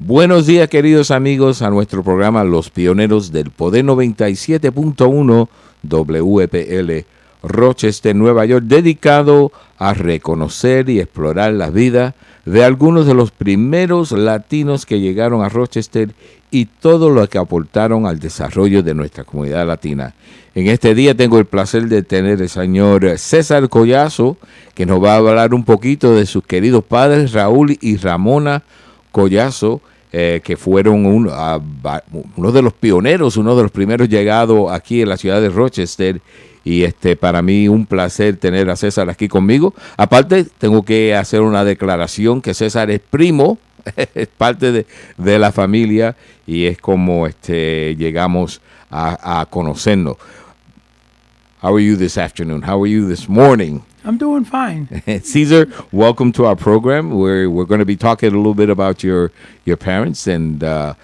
Buenos días, queridos amigos, a nuestro programa Los Pioneros del Poder 97.1 WPL Rochester, Nueva York, dedicado a reconocer y explorar la vida de algunos de los primeros latinos que llegaron a Rochester y todo lo que aportaron al desarrollo de nuestra comunidad latina. En este día tengo el placer de tener al señor Cesar Collazo, que nos va a hablar un poquito de sus queridos padres, Raúl y Ramona Collazo, que fueron uno de los pioneros, uno de los primeros llegados aquí en la ciudad de Rochester. Y para mí un placer tener a César aquí conmigo. Aparte, tengo que hacer una declaración que César es primo, es parte de la familia y es como llegamos a conocernos. How are you this afternoon? How are you this morning? I'm doing fine. Cesar, welcome to our program. We're going to be talking a little bit about your parents and the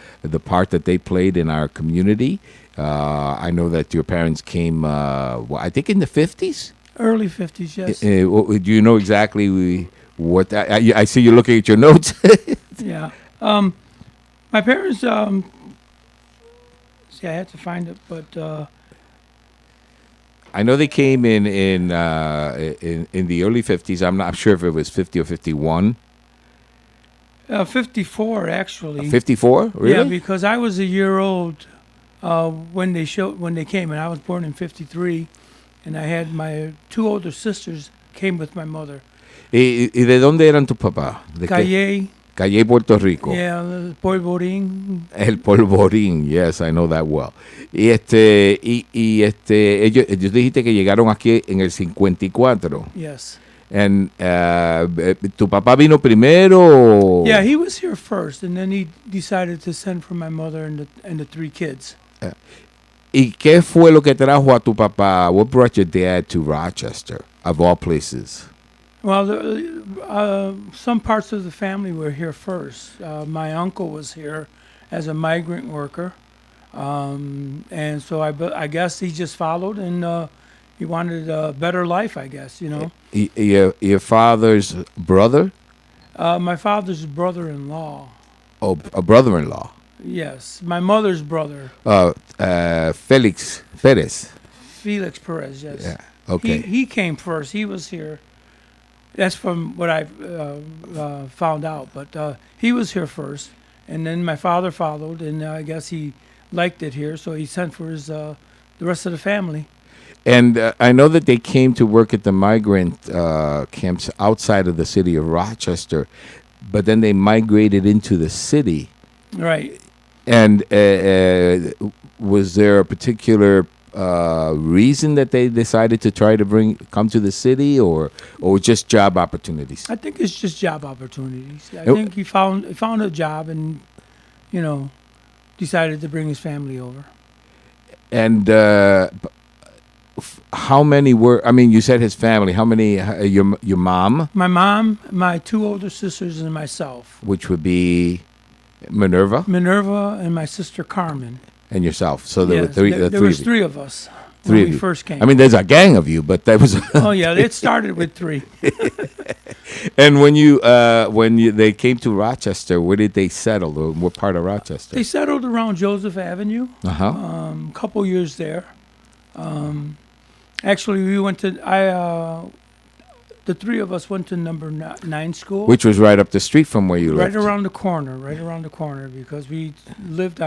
part that they played in our community. I know that your parents came, I think in the 50s? Early 50s, yes. Do you know exactly what that, I see you're looking at your notes. Yeah. My parents, see, I had to find it, but... I know they came in the early 50s. I'm not sure if it was 50 or 51. 54, actually. 54? Really? Yeah, because I was a year old when they came, and I was born in 53, and I had my two older sisters came with my mother. ¿Y de dónde eran tus papás? ¿De Calle. Calle, Puerto Rico. Yeah, el Polvorín. El Polvorín, yes, I know that well. Y ellos dijiste que llegaron aquí en el 54. Yes. And ¿tu papá vino primero? Yeah, he was here first, and then he decided to send for my mother and the three kids. ¿Y qué fue lo que trajo a tu papá? What brought your dad to Rochester, of all places? Well, some parts of the family were here first. My uncle was here as a migrant worker, and so I guess he just followed, and he wanted a better life, I guess, you know. Your father's brother? My father's brother-in-law. Oh, a brother-in-law. Yes, my mother's brother. Felix Perez. Felix Perez, yes. Yeah, okay. He came first. He was here. That's from what I found out. But he was here first, and then my father followed, and I guess he liked it here, so he sent for the rest of the family. And I know that they came to work at the migrant camps outside of the city of Rochester, but then they migrated into the city. Right. And was there a particular reason that they decided to try to come to the city, or just job opportunities? I think it's just job opportunities. I think he found a job and, decided to bring his family over. And how many were? I mean, you said his family. How many? Your mom? My mom, my two older sisters, and myself. Which would be Minerva, and my sister Carmen. And yourself. So there were three. There was three of us when we first came. I mean, there's a gang of you, but that was. Oh yeah, it started with three. And when they came to Rochester, where did they settle? Or what part of Rochester? They settled around Joseph Avenue. Uh-huh. Couple years there. Actually, we went to the three of us went to number 9 school, which was right up the street from where you lived. Right around the corner, because we lived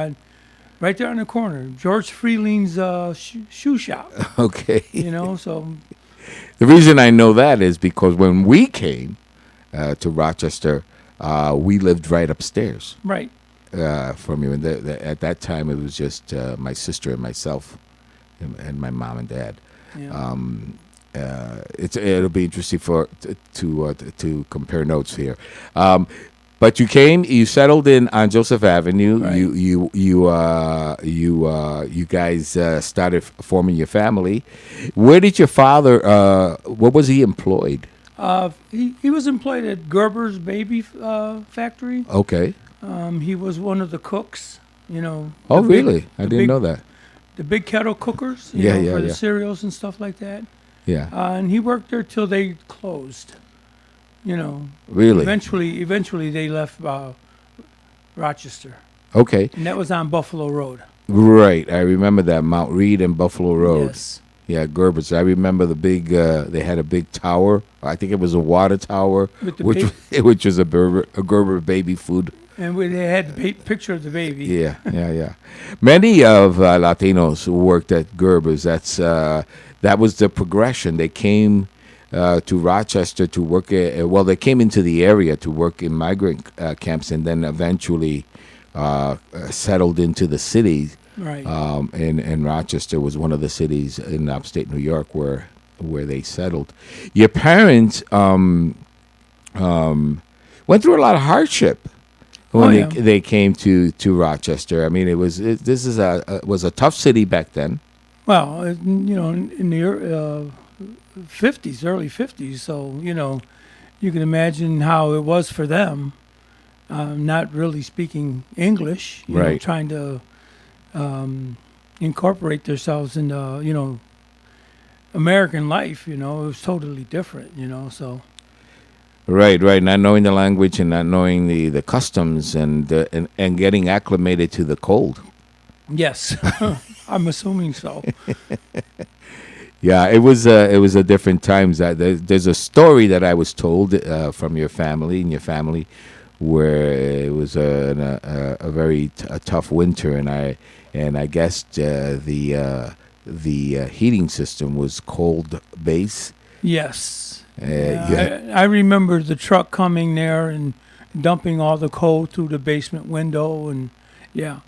right there on the corner, George Freeling's shoe shop. Okay. So. The reason I know that is because when we came to Rochester, we lived right upstairs. Right. From you, and at that time it was just my sister and myself, and my mom and dad. Yeah. It'll be interesting to compare notes here. But you settled in on Joseph Avenue. Right. You guys started forming your family. Where did your father? What was he employed? He was employed at Gerber's Baby Factory. Okay. He was one of the cooks. Oh, really? I didn't know that. The big kettle cookers. For the cereals and stuff like that. Yeah. And he worked there till they closed. Really? Eventually they left Rochester, Okay. and that was on Buffalo Road. Right. I remember that, Mount Reed and Buffalo Road. Yes. Yeah, Gerber's. I remember the big. They had a big tower. I think it was a water tower, With the which which was a Gerber baby food. And they had the picture of the baby. Yeah, yeah, yeah. Many of Latinos who worked at Gerber's. That was the progression. They came to Rochester to work. Well, they came into the area to work in migrant camps, and then eventually settled into the city. Right. And Rochester was one of the cities in upstate New York where they settled. Your parents went through a lot of hardship when they came to Rochester. I mean, this was a tough city back then. Well, in the 50s, early 50s, so you can imagine how it was for them, not really speaking English, Right. Trying to incorporate themselves in American life. It was totally different. So. Right. Not knowing the language and not knowing the customs and getting acclimated to the cold. Yes, I'm assuming so. Yeah, it was a different times. There's a story that I was told from your family where it was a very tough winter, and I guess the heating system was cold base. Yes. Yeah. I remember the truck coming there and dumping all the coal through the basement window, and yeah.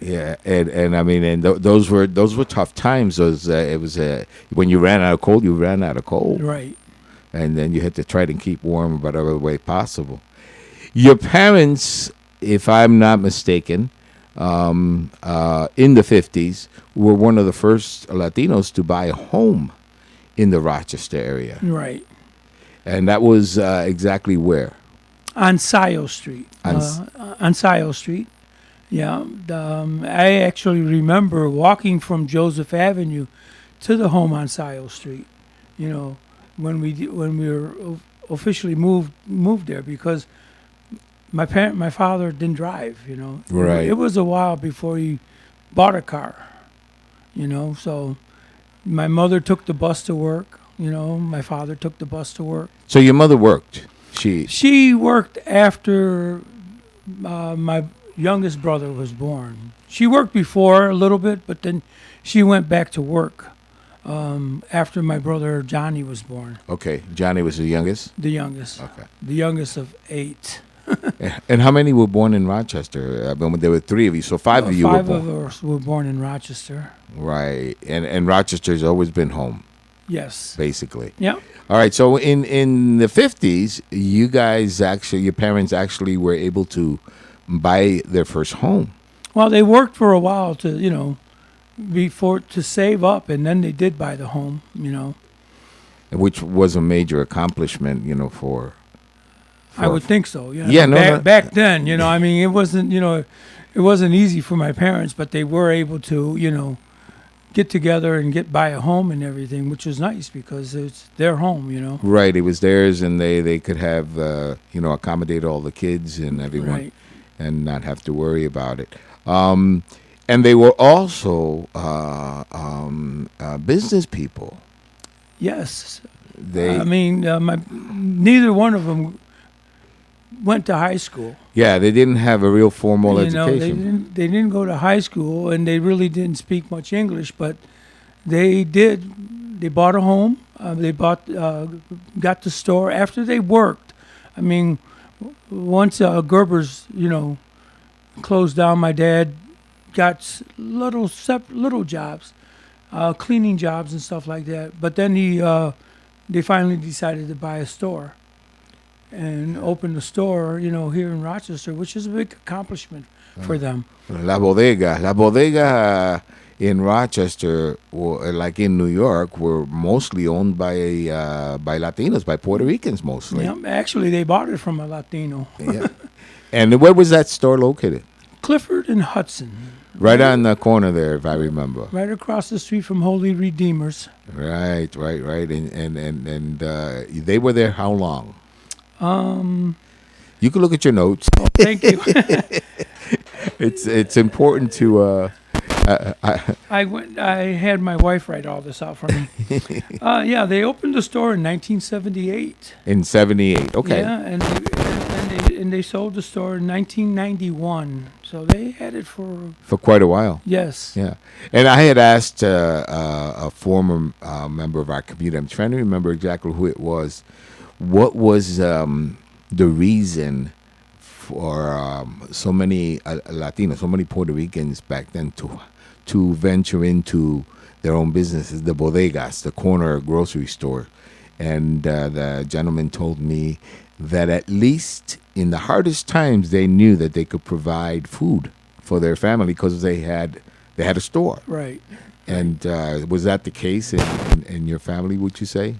Yeah, and I mean, those were tough times. It was when you ran out of coal, you ran out of coal, Right. and then you had to try to keep warm whatever way possible. Your parents, if I'm not mistaken, in the 50s, were one of the first Latinos to buy a home in the Rochester area. Right. And that was exactly where? On Scio Street. On Scio Street. Yeah. I actually remember walking from Joseph Avenue to the home on Scio Street, when we were officially moved there, because my father didn't drive, Right. It was a while before he bought a car, so my mother took the bus to work, my father took the bus to work. So your mother worked. She worked after my youngest brother was born. She worked before a little bit, but then she went back to work after my brother Johnny was born. Okay, Johnny was the youngest? The youngest. Okay. The youngest of 8. And how many were born in Rochester? I mean, there were 3 of you, so 5 of you were born. 5 of us were born in Rochester. Right, and Rochester's always been home, Yes. basically. Yeah. All right, so in the 50s, your parents actually were able to buy their first home. Well, they worked for a while to save up, and then they did buy the home, Which was a major accomplishment, for I would think so. Yeah. Yeah, back then, I mean, it wasn't, it wasn't easy for my parents, but they were able to, get together and buy a home and everything, which was nice because it's their home, Right, it was theirs, and they could have, accommodate all the kids and everyone, Right. and not have to worry about it. And they were also business people. Yes. They, I mean, neither one of them went to high school. yeah, they didn't have a real formal education. They didn't go to high school, and they really didn't speak much English, but they did. They bought a home. Got the store after they worked. I mean, once Gerber's, closed down, my dad got little jobs, cleaning jobs and stuff like that. But then they finally decided to buy a store and open a store, here in Rochester, which is a big accomplishment for them. La bodega in Rochester, like in New York, were mostly owned by Latinos, by Puerto Ricans mostly. Yeah, actually, they bought it from a Latino. Yeah. And where was that store located? Clifford and Hudson. Right on the corner there, if I remember. Right across the street from Holy Redeemers. Right. And they were there how long? You can look at your notes. Thank you. It's important to. I had my wife write all this out for me. Yeah, they opened the store in 1978. In '78. Okay. Yeah, and they sold the store in 1991. So they had it for For quite a while. yes. Yeah, and I had asked a former member of our community. I'm trying to remember exactly who it was. What was the reason for so many Latinos, so many Puerto Ricans back then to venture into their own businesses, the bodegas, the corner grocery store? And the gentleman told me that at least in the hardest times, they knew that they could provide food for their family because they had a store. Right. And was that the case in your family? Would you say?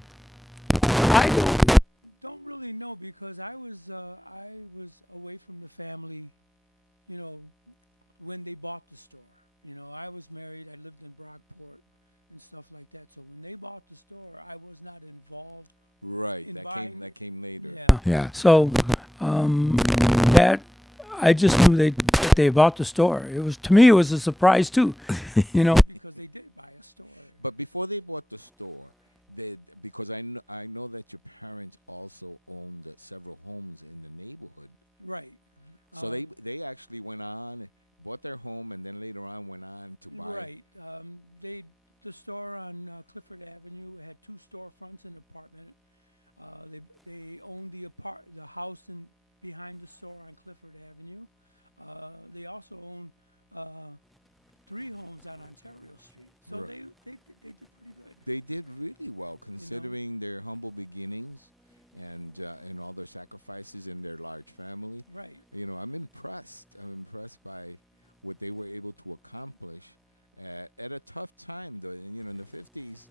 I don't really know because I was away from the family, you know, when they bought the store. You know, I was married. I lived in Brockport and stuff like that. So when they bought the store, I was not involved. Right. In That buying- that came later. Yeah. Yeah. So that I just knew that they bought the store. It was to me it was a surprise too, you know, because they did buy a store. But before they bought the store, because I know that your parents also owned several homes in the neighborhood. Right. So they actually went on, bought their home, and then later on went on to buy. Right. The store on Clifford Avenue had two storefronts and an apartment. They owned the house behind the store on Clifford Avenue. They also owned 3 homes on Ontario Street. So Right. they did pretty good. They did really well considering their humble beginnings and all their sacrifices and their large family. Right. You know, I'm impressed. I'm impressed by what they were able to accomplish at a tough time, though. And, you know, in the 50s,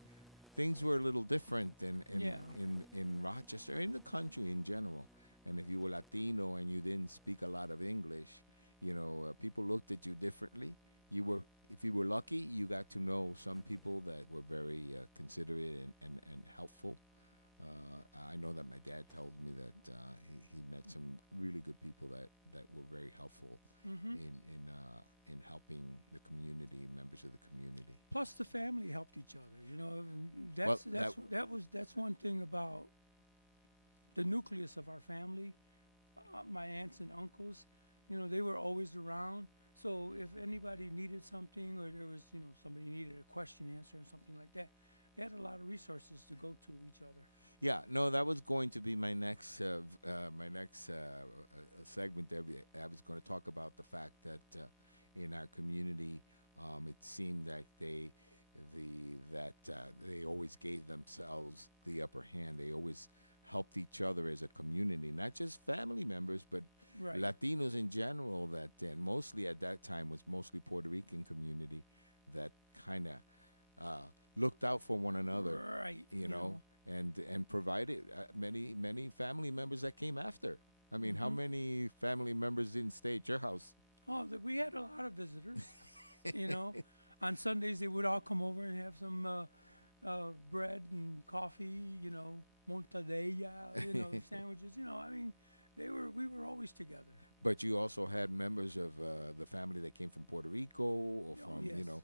things were a little different Yeah. in Rochester, in the country in general. And if you were Latino and you didn't speak a lot of English, you know, people looked at you differently. If you were lucky, you got to know some people that were very considerate and helpful. I know that my dad told me that he met some really good people that were very helpful in helping the community, members of the community. Plus, the family helped each other. You know, that's one thing about the nucleus of our family. My aunts and uncles, you know, they were always around. So if anybody needed something, or there was, you know, somebody needed a question answered or something like that, they had a lot of resources to go to each other. Yeah, no, that was going to be my next segment. There, I was going to talk about the fact that in our community, it seemed like they always gave themselves the upper hand. They always helped each other as a community, not just family members, but Right. Latinos in general. That and mostly at that time was mostly Puerto Rican community that kind of looked out for one another. Right. You know. And provided many family members that came after. I mean, how many family members didn't stay at your house? Oh, we had a lot of visitors. You know, on Sundays they would all come over and have some bread and coffee. You know, mortadella. You know, sandwiches. You know, I mean, we were always together. But you also had members of the family that came from Puerto Rico or from yes. you know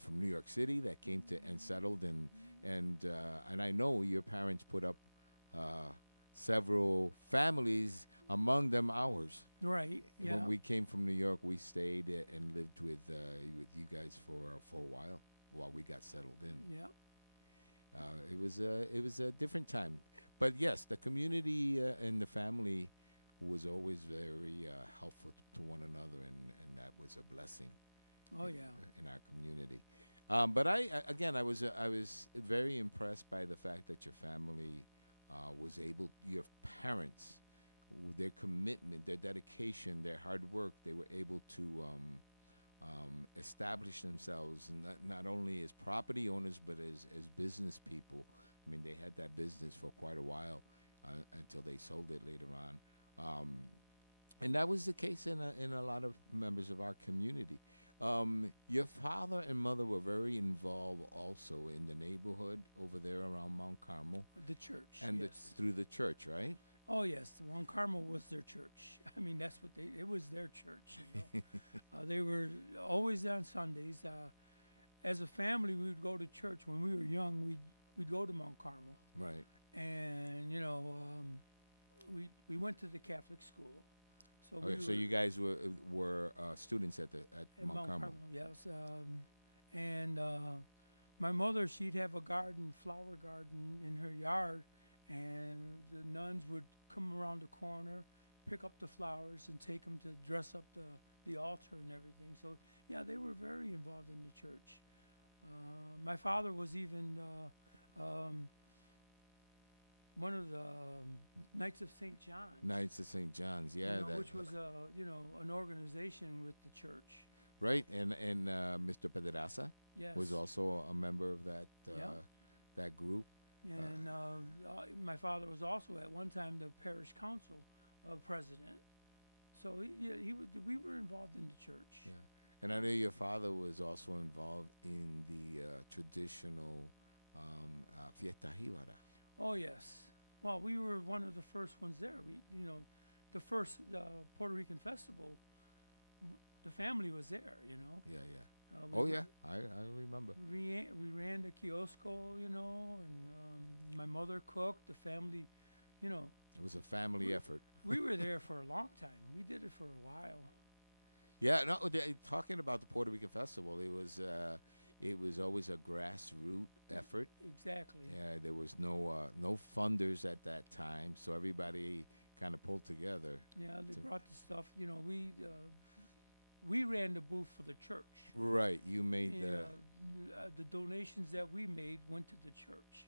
from New York City that came to and settled and I know your parents put up several families, among them ours. Right. Yeah. When we came from New York, we stayed and lived with you guys for a while we got settled in. Yeah. It was a different time, but yes, the community and the family was always very helpful to one another, and that was a blessing. Oh yeah. In our community. But I was very impressed by the fact that your family was able, your parents, with their commitment, their dedication, their hard work, they were able to establish themselves not only as property owners but as business people. I mean, they had that business for quite a while until they sold it later on. And that was the case in a lot of members of our community. Your father and mother were very involved also in the neighborhood over there around Mount Carmel. The church. And yes. through the church, right? Oh yes, Mount Carmel was their church. I mean, that's what it was their church. They were always on Sundays. As a family, we would go to church when we were young. We'd go to Mount Carmel, Right. and we went to the Catholic school. So Okay, so you guys were students at Mount Carmel. Yes. And my mother, she'd have a garden, flower garden in her yard, and the nuns would come around the corner, pick up the flowers, and take them to dress up the altar and everything. So yeah, they were very involved in the church. My father was even one of the Knights of St. John's. Knights of St. John's, yeah. Which was an organization with the church. Right, and Mr. Pedraza Yes. was also a member of that Yeah. that group. And my father was also at one time the parish council president. So we were involved in the church. Yeah, and I know your father was also involved in the traditional fiesta jibara. Oh yes. Well, we were one of the first ones there. The first Puerto Rican festival. The family was there. Yeah, yeah. I remember. We ran the kiosco, and my mother cooked. The family, It was a family effort. we were there for a long time. We did it for a while. Yeah, no. Talking about the Puerto Rican festival, it was always a grassroots effort. Exactly. Yeah, there was no funders at that time, so everybody kind of pulled together. Yeah, they brought the stuff. We ran the booth for the church. Right, you made The donations that we made went to the church,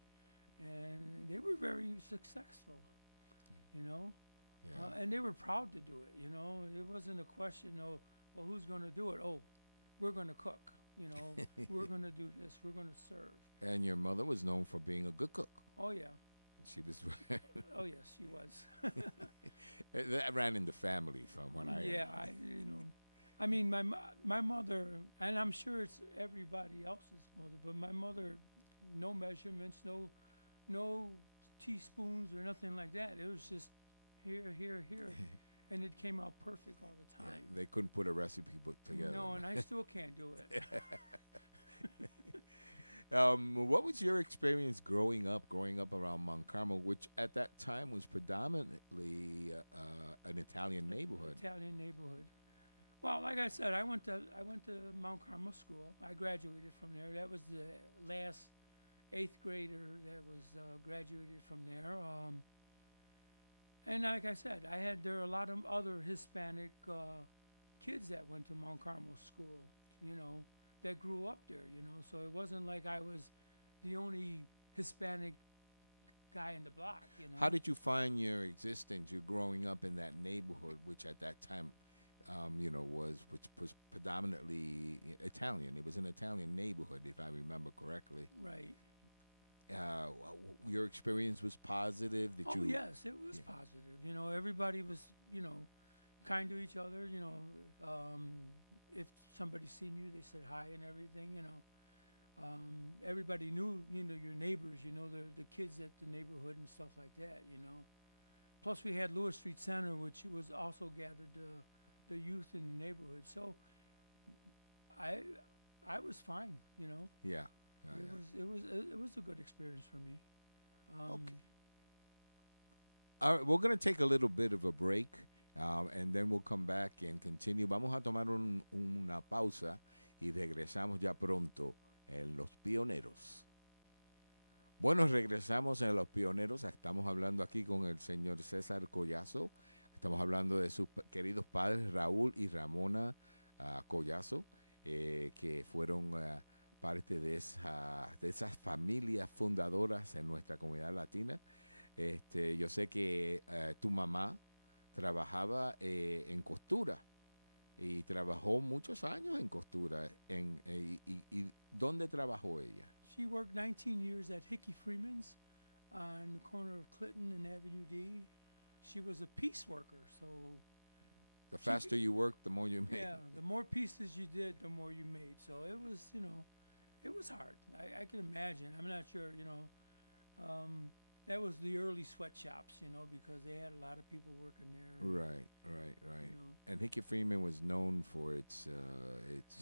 and they were very successful. yeah. And they were proud to do it. It wasn't a question of, well, who's going to do it? Oh, we're going to cook. We're going to do this. We're going to serve. And your mother was known for being a good cook. Oh yeah. She was. Oh yes, she was. That ran in the family from when I. Yeah, I mean, my mother, and I'm sure it's everybody else's mother, but my mother, no measurements, no teaspoons or nothing like that. It was just here, here, here, and it came out perfect all the time. They couldn't put a recipe book together. No, and I still can't do it. What was your experience growing up around Mount Carmel, which at that time was predominantly an Italian neighborhood? Italian neighborhood. Well, like I said, I went to Mount Carmel School. I graduated from there. That was the last 8th grader that was graduated from there. And like I said, there are a lot of other Hispanic kids that went to Mount Carmel School, that grew up there, So it wasn't like I was the only Hispanic guy in the block, How did you find your existence? You're growing up in that neighborhood, which at that time, which was predominantly Italian. It was an Italian neighborhood, if I remember correctly. Right. Your experience was positive. Yes, it was positive. Everybody was, kind to each other. If somebody seen you, they said hi and everything. Everybody knew, your neighbors. The kids at the neighborhood and stuff like that. Plus, we had Lewis Street Center, which was also gathered the youth in the neighborhood. So, I was fine. Yeah. It was a good experience for me. Okay. All right, we're going to take a little bit of a break, and then we'll come back and continue. Vamos a tomar una pausa y regresamos ya pronto en Los Pioneros. Bueno, regresamos en Los Pioneros. Estamos hablando aquí con el señor César Collazo. Estamos hablando de sus queridos padres, Raúl y Ramona Collazo, que fueron parte de esas familias fundadoras en nuestra comunidad latina. Yo sé que tu mamá trabajaba en costura y trabajó muchos años en costura. ¿Y dónde trabajó ella? She worked 19 years at Hickey Freeman's on the corner of Clinton and Avenue D. She was a piece worker, so... The faster you worked, the more you made. Yeah, the more pieces you did, the more you made. So it was, it was hard. I can imagine. I'm not sure, that was the early sweatshops, because they had a lot of people working there. Right. You know, And Hickey Freeman was known for its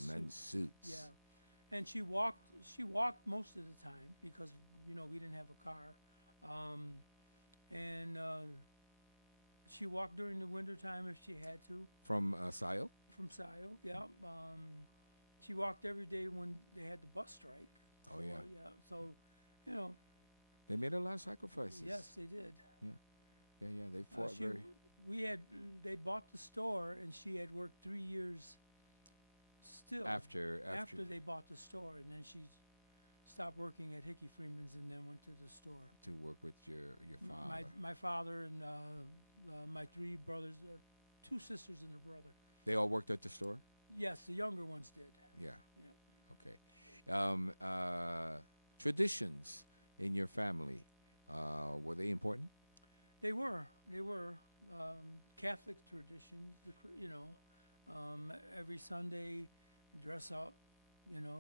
men's suits. Yeah, and she walked. She walked most of the time because we didn't have a car, and she walked during the winter time if she had to. From Sayo? From Sayo, yeah. She walked every day when they had the bus strike. Oh, yeah. Yeah. So, you know. They made a lot of sacrifices. Yes, they did. Yeah. They fought very. They bought the store, and she had worked 3 years. Still After they bought the store, and then she stopped working at Hickey Freeman's and then went to the store to work with your father. My father and my 3 brothers, 2 sisters and a brother. They all worked at the store? Yes, the younger ones did. Yeah. Okay. Traditions in your family, were they important? They were Catholic traditions. Every Sunday, dress up,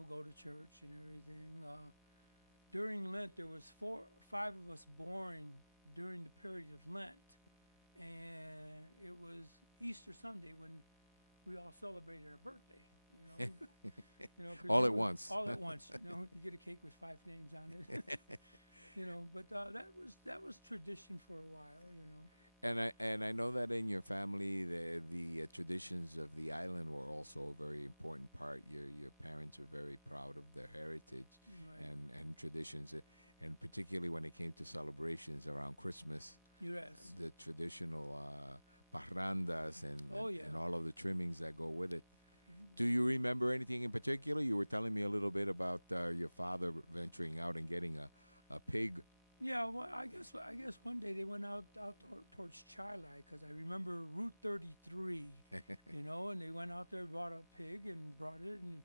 go to church and everything. During Lent, there was 5 of us born during the period of Lent, and it was Easter Sunday when we all celebrated our birthday. All at once. All at once. You get a cake with 5 names on it. But that was tradition for a while. And I know that in your family, the traditions of the island were also a very important part. Your parents were very proud of their heritage Right. and traditions, and particularly when it came to celebrations around Christmas, Yes. the traditional parrandas and Oh, yeah. and all of the trimmings that go with it. Do you remember anything in particular? You were telling me a little bit about your father venturing out and getting a pig. Yeah, well, I guess one day they went out towards Chilai, because I remember Route 33, and they went out there, bought a pig and brought it and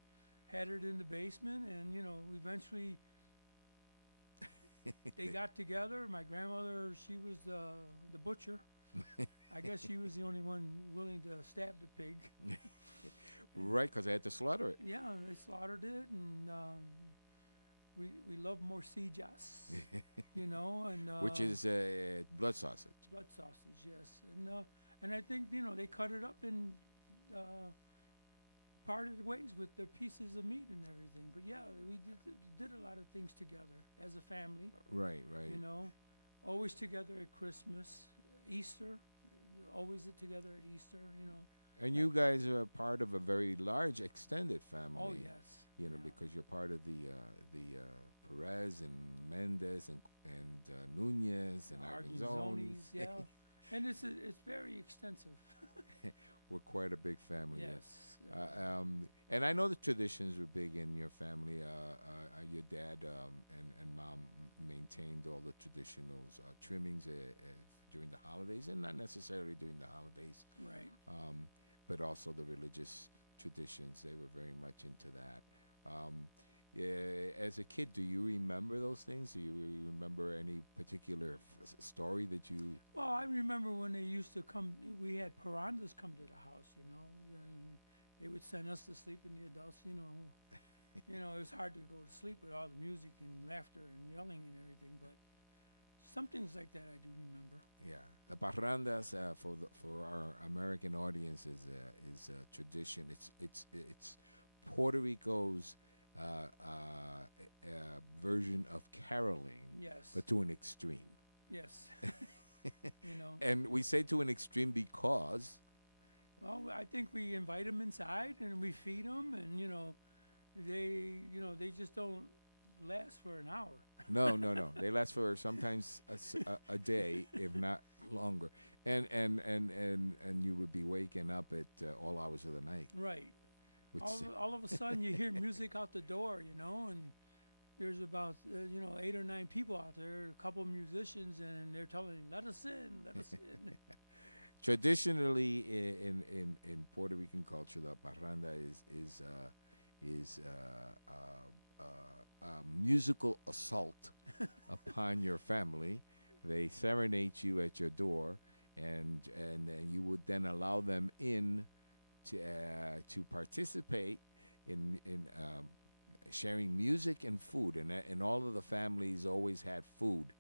had it in the basement, and eventually they got together. My grandmother, she was the butcher. I guess she was the only one willing to stab the pig. Right, because they had to slaughter it. Yeah, they slaughtered it, and we love morcillas, and Which is blood sausage. blood sausage, yes, and I think they cut it up in parted ways with the pieces of meat and everything. But yeah, we did a lot of things together as a family. Right. Always together at Christmas, Easter, always together at Easter. And you guys are part of a very large extended family. Oh yes. Because you're part of the Perez and Mendez and Nunez and Arganzonis. Yeah, and it's very extensive. We're quite a big family. Yes. And I know the traditions were big in your family. Your dad and mom maintained all the traditional trimmings during the holidays, and not necessarily during the holidays, Right. but also the religious traditions. They were very much into that. As a kid, do you remember those things? Do you remember any particular story that you? Well, I remember when they used to come. We had parrandas come to the house, and they would send us to sleep, and the adults, it was hard to go to sleep with all the music and laughter and yelling and everything. But some things like that I do remember. Yeah, the parrandas for our American audience is a tradition. It's Puerto Rico's version of caroling, Yes. but to an extreme. Yes. And we say to an extreme because Well, I think we invite them inside and we feed them, and they just don't last for an hour. no, they last for sometimes a day, if not longer, and you would be waking up at all hours of the night. Right. Which, All of a sudden, you hear music out the door, and there's about 8 or 9 people out there, a couple of musicians, and they're telling them, "Let us in, let us in." traditionally in Puerto Rican culture, the parranda is a musical assault upon your family. They serenade you at your door, and you would then allow them in to participate in sharing music and food, and all of the families always had food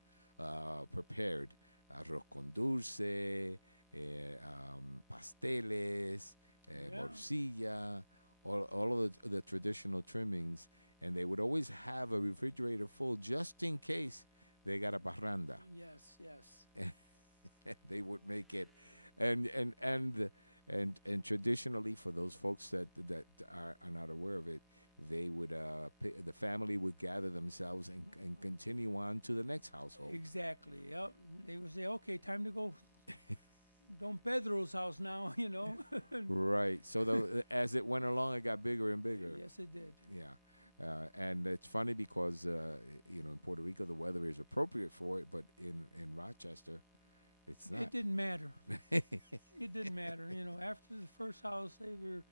prepared. Arroz con dulce, pasteles, Yeah. morcilla, all of the traditional trimmings. And they would always have a refrigerator full just in case they got a parranda. Yes, yes. They would make it, and traditionally, for those folks that are not aware of it, they would the family would gather themselves and continue on to the next household. Exactly. Yep. They would say, "Okay, time to go. Don Pedro's house now." You know. Right. So as it went along, it got bigger and bigger. Yes, it did. Yeah. And it's funny because in Puerto Rico the weather is appropriate for it, but in Rochester, it's not. It didn't matter. It didn't matter. You know, after the first house, they were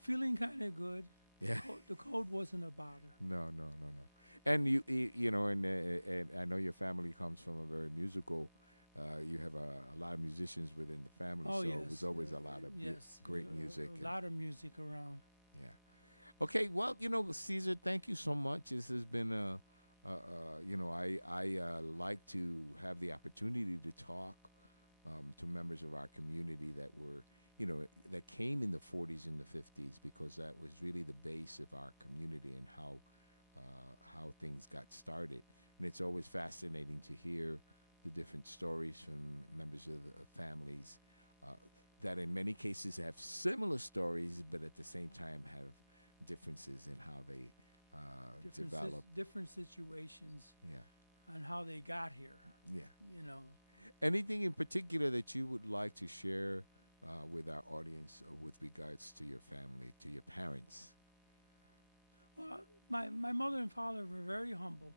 feeling kind of good. Yeah. The cold wasn't a bother. No. And and I know your family comes from a very musical. You have a lot of musicians within the family, Oh, so yes. it was always a lot of Yes. great music. A lot of music around. Yeah. Okay. Well, Cesar, thank you so much. This has been I like to have the opportunity to talk to members of our community that were, that came in the 40s and the 50s, because that was really the base of our community and how things got started. And it's always fascinating to hear the different stories from members of the families that in many cases have similar stories, but at the same time have differences in how they develop. Different situations Yeah. on how they got here. Yeah. You know. Anything in particular that you would like to share with our audience with regards to your family, to your parents? Well, my mother and father were very humble,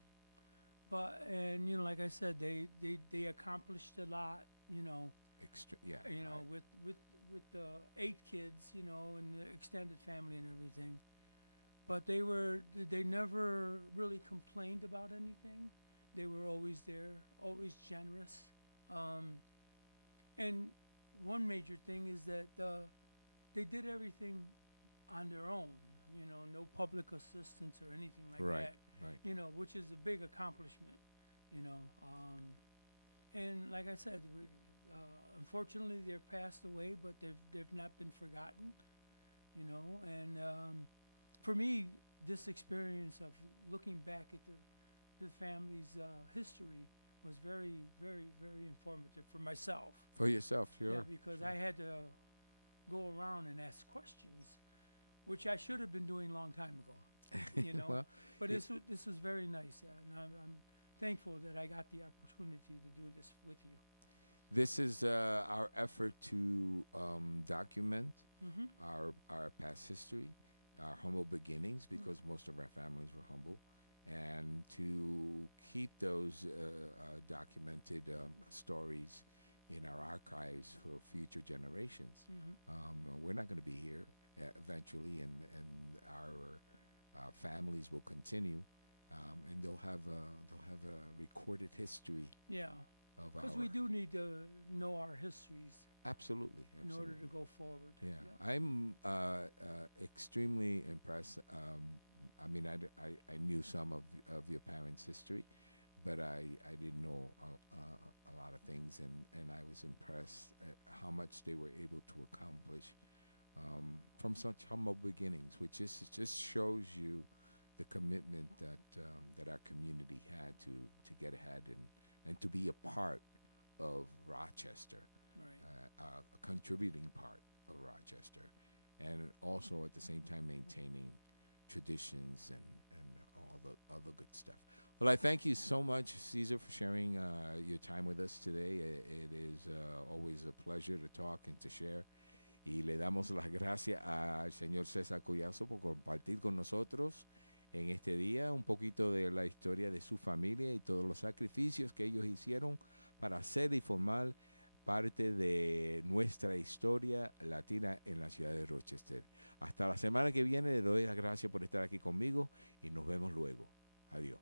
and like I said, they accomplished a lot. Yeah. With the 8 kids, and the extended family and everything. But they never really complained about anything. They were always there, always generous. And one major thing is that they did everything on their own. No public assistance or anything like Right. that. Right. Which is a big accomplishment. And like I said, unfortunately they've passed away, but they've not been forgotten. And for me, this experience of looking back at the family's history was very, very, very informative for myself. For yourself, sure. Yeah, because I had to go around and ask questions, which I should have been doing a long time ago. Well, but this was very nice, and I'm thankful that I got the opportunity to do this with you. This is our effort to document our past history, our humble beginnings, because most of our families were humble, and to keep those documented stories in our archives for future generations. We're not going to be here eventually, and our families will continue, and they'll have a recorded history. Yeah. Because we do need to know our histories. Absolutely. In order to go forward. Yeah. I'm extremely impressed. I mean, I knew some of your parents' history, but I didn't know a lot of things, and I was impressed at how much they were able to accomplish from such humble beginnings, which just shows you the commitment that our community had to get ahead and to be a part of Rochester. Right. A contributing part of Rochester, and also at the same time maintaining traditions and all the other good stuff. Well, I thank you so much, Cesar, for sharing your time with us today. It is always a pleasure to talk and to share. Y le damos las gracias al señor Cesar Collazo por compartir con nosotros en este día un poquito de la historia de su familia y todos los sacrificios que ellos hicieron para hacer y formar parte de nuestra historia latina en la ciudad de Rochester. Hasta la semana que viene, le doy las gracias por estar aquí conmigo y nos vemos luego. Adiós.